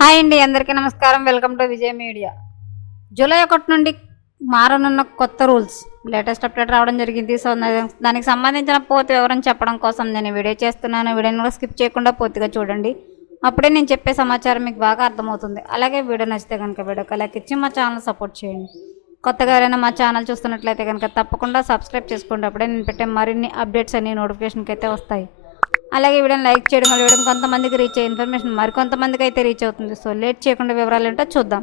Hi అండి, అందరికీ నమస్కారం. Welcome to Vijay media. July 1 నుండి మారనున్న కొత్త రూల్స్ లేటెస్ట్ అప్డేట్ రావడం జరిగింది. సో దానికి సంబంధించిన పూర్తి వివరం చెప్పడం కోసం నేను వీడియో చేస్తున్నాను. వీడియోని కూడా స్కిప్ చేయకుండా పూర్తిగా చూడండి. అప్పుడే నేను చెప్పే సమాచారం మీకు బాగా అర్థమవుతుంది. అలాగే వీడియో నచ్చితే కనుక వీడియోకి లైక్ ఇచ్చి మా ఛానల్ సపోర్ట్ చేయండి. కొత్తగా ఎవరైనా మా ఛానల్ చూస్తున్నట్లయితే కనుక తప్పకుండా సబ్స్క్రైబ్ చేసుకోండి. అప్పుడే నేను పెట్టే మరిన్ని అప్డేట్స్ అన్ని నోటిఫికేషన్కి అయితే వస్తాయి. అలాగే వీడియోని లైక్ చేయడం వల్ల వీడియో కొంతమందికి రీచ్ అయ్యే ఇన్ఫర్మేషన్ మరికొంతమందికి అయితే రీచ్ అవుతుంది. సో లేట్ చేయకుండా వివరాలు ఏంటో చూద్దాం.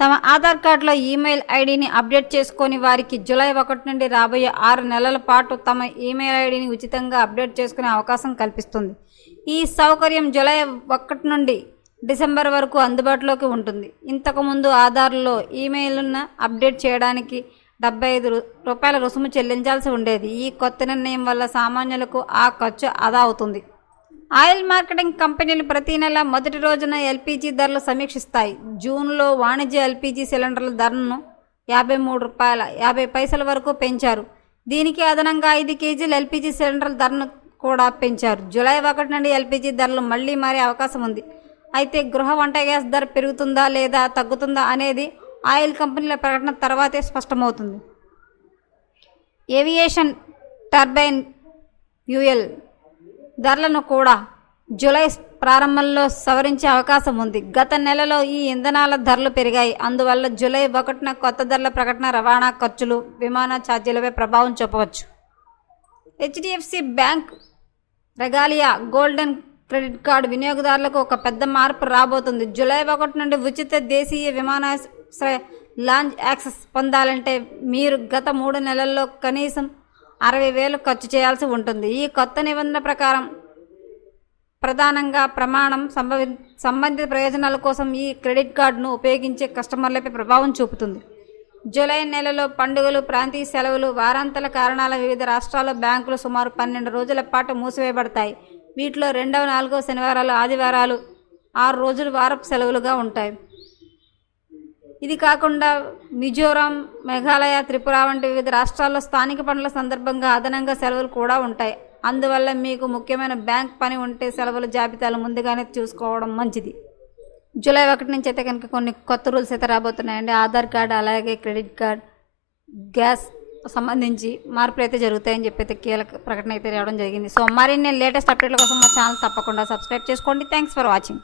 తమ ఆధార్ కార్డులో ఈమెయిల్ ఐడిని అప్డేట్ చేసుకొని వారికి జూలై 1 నుండి రాబోయే 6 నెలల పాటు తమ ఈమెయిల్ ఐడిని ఉచితంగా అప్డేట్ చేసుకునే అవకాశం కల్పిస్తుంది. ఈ సౌకర్యం జూలై 1 నుండి డిసెంబర్ వరకు అందుబాటులోకి ఉంటుంది. ఇంతకుముందు ఆధార్లో ఈమెయిల్ను అప్డేట్ చేయడానికి ₹75 రుసుము చెల్లించాల్సి ఉండేది. ఈ కొత్త నిర్ణయం వల్ల సామాన్యులకు ఆ ఖర్చు ఆదా అవుతుంది. ఆయిల్ మార్కెటింగ్ కంపెనీలు ప్రతి నెల మొదటి రోజున ఎల్పీజీ ధరలు సమీక్షిస్తాయి. జూన్లో వాణిజ్య ఎల్పీజీ సిలిండర్ల ధరను ₹53.50 వరకు పెంచారు. దీనికి అదనంగా 5 కేజీల ఎల్పీజీ సిలిండర్ల ధరను కూడా పెంచారు. జూలై 1 నుండి ఎల్పీజీ ధరలు మళ్లీ మారే అవకాశం ఉంది. అయితే గృహ వంట గ్యాస్ ధర పెరుగుతుందా లేదా తగ్గుతుందా అనేది ఆయిల్ కంపెనీల ప్రకటన తర్వాతే స్పష్టమవుతుంది. ఏవియేషన్ టర్బైన్ ఫ్యూయల్ ధరలను కూడా జూలై ప్రారంభంలో సవరించే అవకాశం ఉంది. గత నెలలో ఈ ఇంధనాల ధరలు పెరిగాయి. అందువల్ల జూలై 1న కొత్త ధరల ప్రకటన రవాణా ఖర్చులు, విమాన ఛార్జీలపై ప్రభావం చూపవచ్చు. HDFC bank Regalia golden credit card వినియోగదారులకు ఒక పెద్ద మార్పు రాబోతుంది. జూలై 1 నుండి ఉచిత దేశీయ విమానాశ్రయ లాంచ్ యాక్సెస్ పొందాలంటే మీరు గత 3 నెలల్లో కనీసం 60,000 ఖర్చు చేయాల్సి ఉంటుంది. ఈ కొత్త నిబంధన ప్రకారం ప్రధానంగా ప్రమాణం సంబంధిత ప్రయోజనాల కోసం ఈ క్రెడిట్ కార్డును ఉపయోగించే కస్టమర్లపై ప్రభావం చూపుతుంది. జూలై నెలలో పండుగలు, ప్రాంతీయ సెలవులు, వారాంతాల కారణాల వివిధ రాష్ట్రాల్లో బ్యాంకులు సుమారు 12 రోజుల పాటు మూసివేయబడతాయి. వీటిలో 2వ, 4వ శనివారాలు, ఆదివారాలు 6 రోజులు వారపు సెలవులుగా ఉంటాయి. ఇది కాకుండా మిజోరాం, మేఘాలయ, త్రిపుర వంటి వివిధ రాష్ట్రాల్లో స్థానిక పండుగల సందర్భంగా అదనంగా సెలవులు కూడా ఉంటాయి. అందువల్ల మీకు ముఖ్యమైన బ్యాంక్ పని ఉంటే సెలవుల జాబితాలు ముందుగానే చూసుకోవడం మంచిది. జూలై 1 నుంచి అయితే కనుక కొన్ని కొత్త రూల్స్ అయితే రాబోతున్నాయండి. ఆధార్ కార్డు అలాగే క్రెడిట్ కార్డ్, గ్యాస్ సంబంధించి మార్పులు అయితే జరుగుతాయని చెప్పి అయితే కీలక ప్రకటన అయితే రావడం జరిగింది. సో మరిన్ని లేటెస్ట్ అప్డేట్ల కోసం మా ఛానల్ తప్పకుండా సబ్స్క్రైబ్ చేసుకోండి. Thanks for watching.